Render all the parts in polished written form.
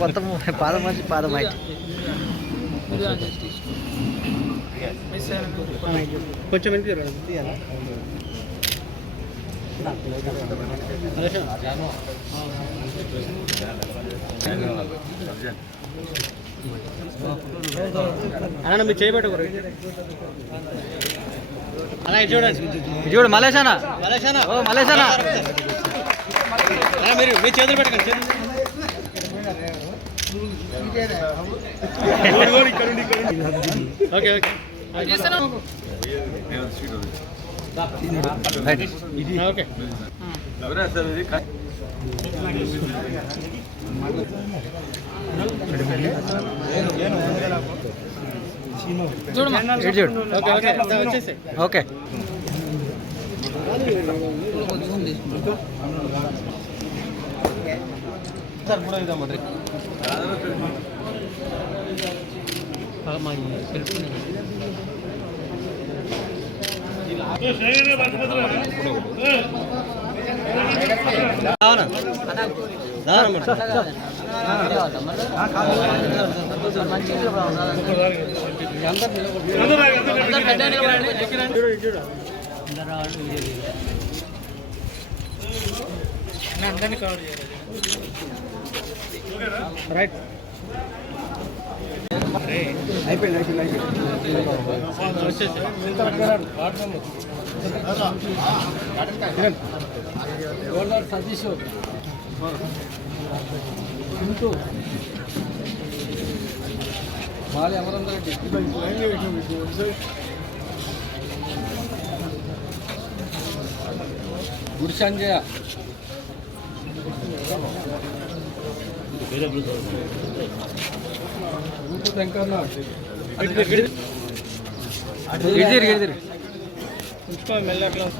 కొత్త పాదం మంచి పాదం అయితే కొంచెం తీయాలా అన్న మీరు చేయబెట్టకూడదు అలా చూడండి చూడు మలేషానా ఓ మలేషానా మీరు మీ చేతులు పెట్టకండి okay okay okay okay right అయిపోయింది సతీష్ మాలి అమరందరెడ్డి గుడి సంజయ వెంకన్న మెల్ల క్లాస్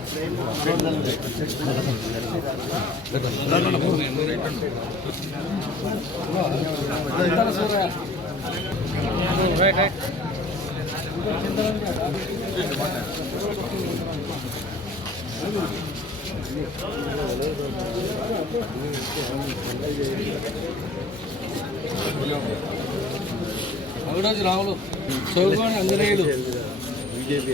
రైట్ రైట్ అవిడాజు రావులు చౌకోని అంజనేయులు బీజేపీ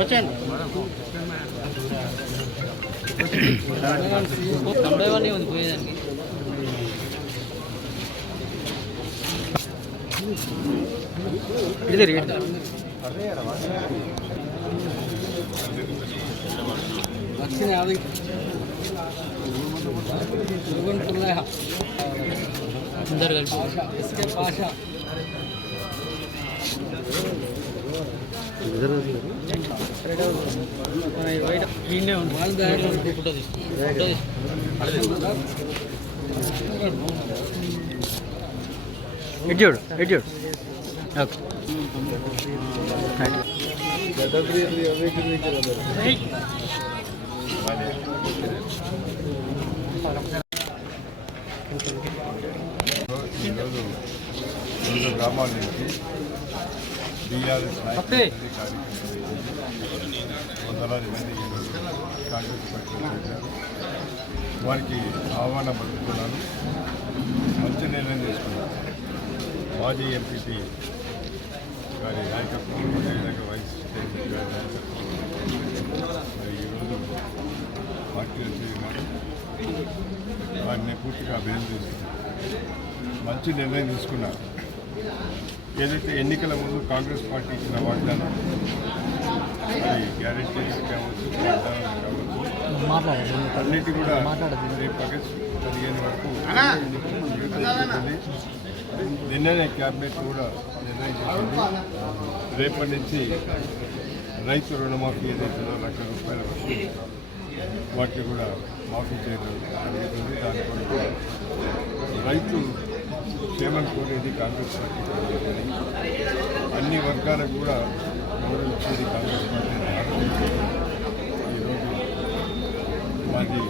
వచ్చండి ఉంది పోయేదానికి వచ్చిన యాభై అందరు కలిసి ఎస్కే పాషా ఎడ్జోడు ఎడ్జోడు ఓకే ఈరోజు వివిధ గ్రామాల నుంచి బీఆర్ఎస్ వందలాది మంది కాంగ్రెస్ పార్టీలో చేశారు. వారికి ఆహ్వానం పలుకుతున్నాను. మంచి నిర్ణయం తీసుకున్నారు. మాజీ ఎంపీటీ గారి నాయకత్వం, అదేవిధంగా వైస్ చైర్మన్ గారి నాయకత్వం మరి ఈరోజు పార్టీలో చేరినారు. వారిని పూర్తిగా అభినందిస్తున్నాను. మంచి నిర్ణయం తీసుకున్నారు. ఏదైతే ఎన్నికల ముందు కాంగ్రెస్ పార్టీ ఇచ్చిన వాగ్దానం, అది గ్యారెంటీ కావచ్చు, వాగ్దానాలు కావచ్చు, అన్నిటి కూడా రేపు ఆగస్టు 15 వరకు నిన్ననే క్యాబినెట్ కూడా నిర్ణయం చేసింది. రేపటి నుంచి రైతు రుణమాఫీ ఏదైతే ₹1,00,000 వరకు వాటిని కూడా మాఫీ చేయడం జరుగుతుంది. దాని కొరకు రైతు క్షేమం కోరేది కాంగ్రెస్ పార్టీ. అన్ని వర్గాలకు కూడా గౌరవించేది కాంగ్రెస్ పార్టీ. ఈరోజు మాది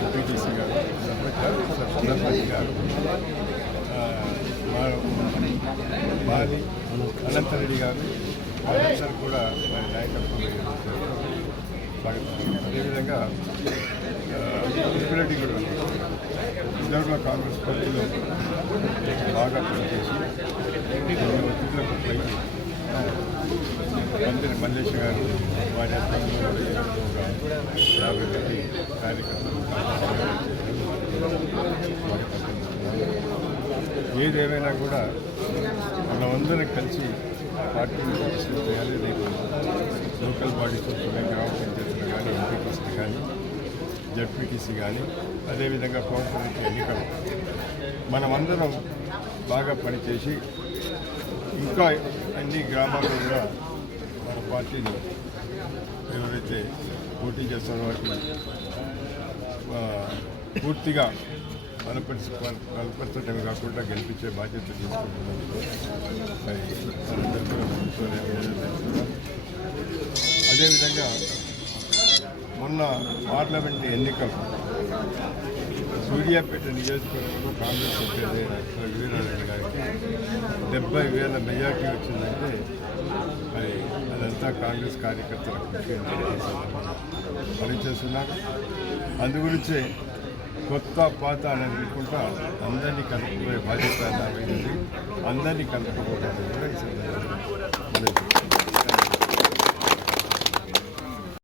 ఎంపీటీసీ గారు సర్పంచ్ గారు మాది అనంతరెడ్డి గారు వాళ్ళందరూ కూడా వారి నాయకత్వంలో స్వాగతం. అదేవిధంగా తిరుపతి కూడా ఇద్దరులో కాంగ్రెస్ పార్టీలో బాగా పనిచేసి ఒత్తిళ్లకు పై మంత్రి మల్లేష్ గారు వారి అర్థంలో 50 మంది కార్యకర్తలు ఏదేమైనా కూడా మనమందరం కలిసి పార్టీని రిజిస్టర్ చేయాలి. రేపు లోకల్ బాడీస్ గ్రామ పంచాయతీలు కానీ ఎంపీటీసీ కానీ జడ్పీటీసీ కానీ అదేవిధంగా కౌన్సిలర్కి ఎన్నికలు మనమందరం బాగా పనిచేసి ఇంకా అన్ని గ్రామాల్లో కూడా మన పార్టీని ఎవరైతే పోటీ చేస్తారో వాటిని పూర్తిగా బలపరచడమే కాకుండా గెలిపించే బాధ్యత తీసుకుంటున్నాం. మరి మనందరూ కూడా కూర్చొని అదేవిధంగా మొన్న పార్లమెంట్ ఎన్నికలు సూర్యాపేట నియోజకవర్గంలో కాంగ్రెస్ అభ్యర్థి వీరారెడ్డి గారికి 70,000 మెజార్టీ వచ్చిందంటే మరి అదంతా కాంగ్రెస్ కార్యకర్తల కృషి పనిచేస్తున్నారు. అందుగురించే కొత్త పాత అని అనుకుంటా అందరినీ కలుపుకునే బాధ్యత నామైంది. అందరినీ కలుపుకోవడానికి కూడా ఈ సందర్భంగా